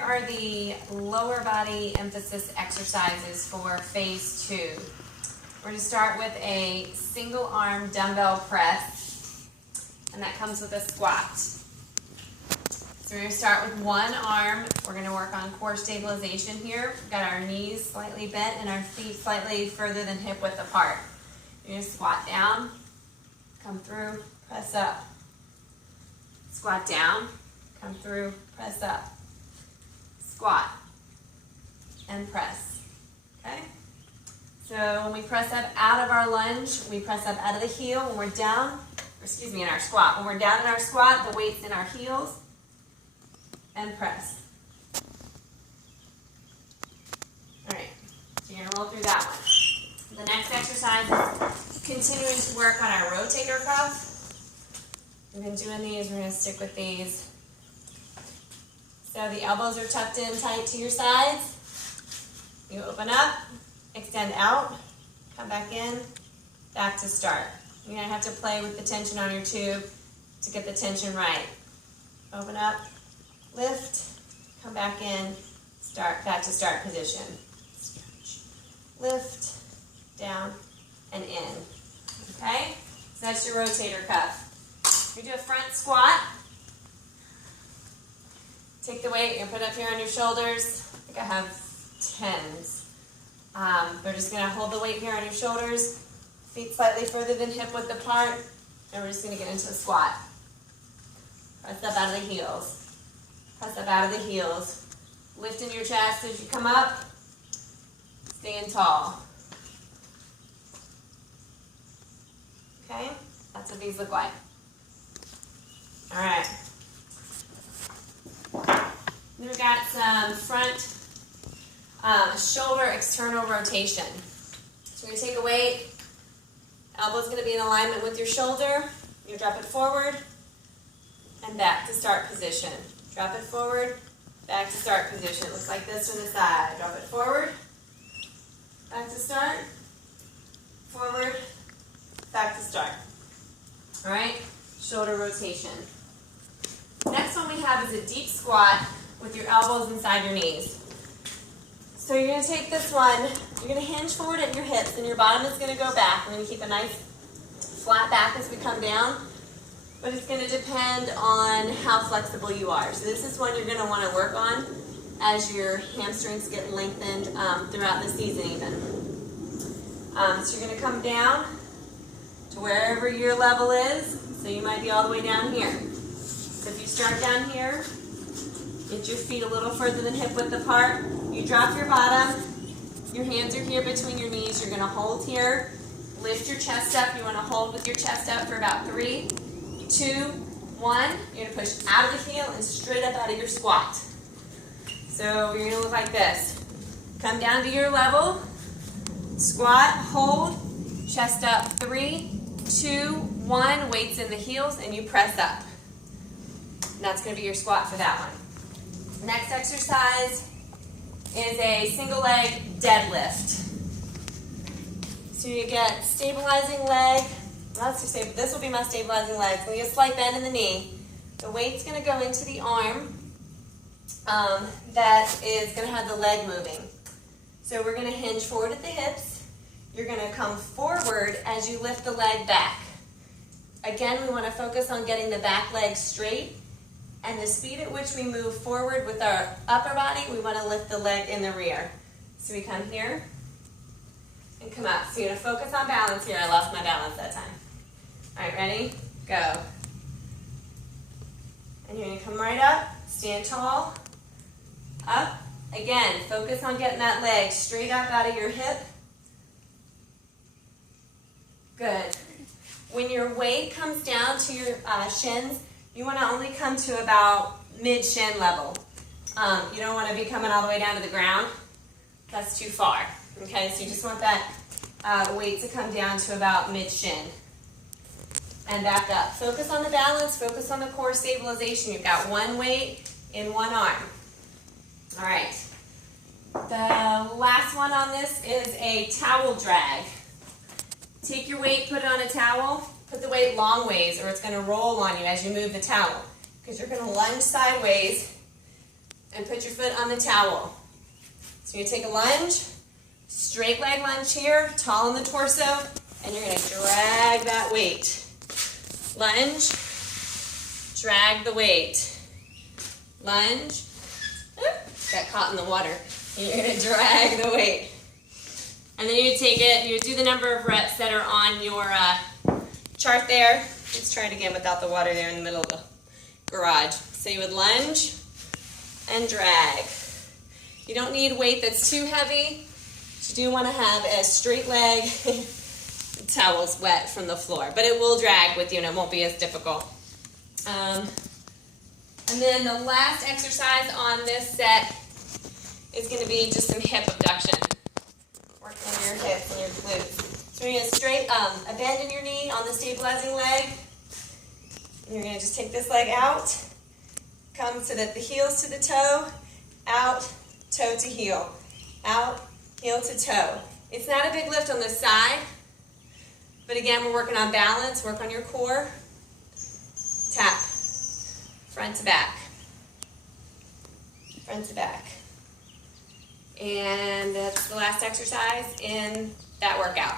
Here are the lower body emphasis exercises for phase 2. We're going to start with a single arm dumbbell press, and that comes with a squat. So we're going to start with one arm. We're going to work on core stabilization here. We've got our knees slightly bent and our feet slightly further than hip width apart. You're going to squat down, come through, press up. Squat down, come through, press up. Squat and press. Okay? So when we press up out of our lunge, we press up out of the heel. When we're down, in our squat. When we're down in our squat, the weight's in our heels. And press. All right, so you're going to roll through that one. The next exercise is continuing to work on our rotator cuff. We've been doing these. We're going to stick with these. So the elbows are tucked in tight to your sides. You open up, extend out, come back in, back to start. You're going to have to play with the tension on your tube to get the tension right. Open up, lift, come back in, start, back to start position. Stretch, lift, down, and in. Okay? So that's your rotator cuff. You do a front squat. Take the weight, you're going to put it up here on your shoulders. I think I have 10s. We're just going to hold the weight here on your shoulders, feet slightly further than hip width apart, and we're just going to get into a squat. Press up out of the heels. Press up out of the heels. Lifting your chest as you come up. Staying tall. Okay? That's what these look like. All right. Then we've got some front shoulder external rotation. So we're going to take a weight. Elbow's going to be in alignment with your shoulder. You drop it forward and back to start position. Drop it forward, back to start position. Looks like this from the side. Drop it forward, back to start, forward, back to start. All right, shoulder rotation. Next one we have is a deep squat with your elbows inside your knees. So you're going to take this one, you're going to hinge forward at your hips, and your bottom is going to go back. We're going to keep a nice flat back as we come down. But it's going to depend on how flexible you are. So this is one you're going to want to work on as your hamstrings get lengthened throughout the season even. So you're going to come down to wherever your level is. So you might be all the way down here. So if you start down here, get your feet a little further than hip width apart. You drop your bottom. Your hands are here between your knees. You're going to hold here. Lift your chest up. You want to hold with your chest up for about 3, 2, 1. You're going to push out of the heel and straight up out of your squat. So you're going to look like this. Come down to your level. Squat, hold, chest up. 3, 2, 1. Weights in the heels and you press up. And that's going to be your squat for that one. Next exercise is a single leg deadlift. So you get stabilizing leg. Let's just say this will be my stabilizing leg. So you get a slight bend in the knee. The weight's going to go into the arm that is going to have the leg moving. So we're going to hinge forward at the hips. You're going to come forward as you lift the leg back. Again, we want to focus on getting the back leg straight. And the speed at which we move forward with our upper body, we want to lift the leg in the rear. So we come here and come up. So you're going to focus on balance here. I lost my balance that time. All right, ready? Go. And you're going to come right up, stand tall, up. Again, focus on getting that leg straight up out of your hip. Good. When your weight comes down to your shins, you want to only come to about mid-shin level. You don't want to be coming all the way down to the ground. That's too far. Okay, so you just want that weight to come down to about mid-shin. And back up. Focus on the balance, focus on the core stabilization. You've got one weight in one arm. All right. The last one on this is a towel drag. Take your weight, put it on a towel, put the weight long ways or it's going to roll on you as you move the towel. Because you're going to lunge sideways and put your foot on the towel. So you're gonna take a lunge, straight leg lunge here, tall in the torso, and you're gonna drag that weight. Lunge, drag the weight. Lunge, got caught in the water. And you're gonna drag the weight. And then you take it, you do the number of reps that are on your chart there. Let's try it again without the water there in the middle of the garage. So you would lunge and drag. You don't need weight that's too heavy. You do want to have a straight leg. The towel's wet from the floor, but it will drag with you and it won't be as difficult. And then the last exercise on this set is going to be just some hip abduction. Working on your hips and your glutes. So you're going to straight, abandon your knee on the stabilizing leg. And you're going to just take this leg out. Come so that the heels to the toe, out, toe to heel, out, heel to toe. It's not a big lift on the side, but again, we're working on balance. Work on your core. Tap, front to back, front to back. And that's the last exercise in that workout.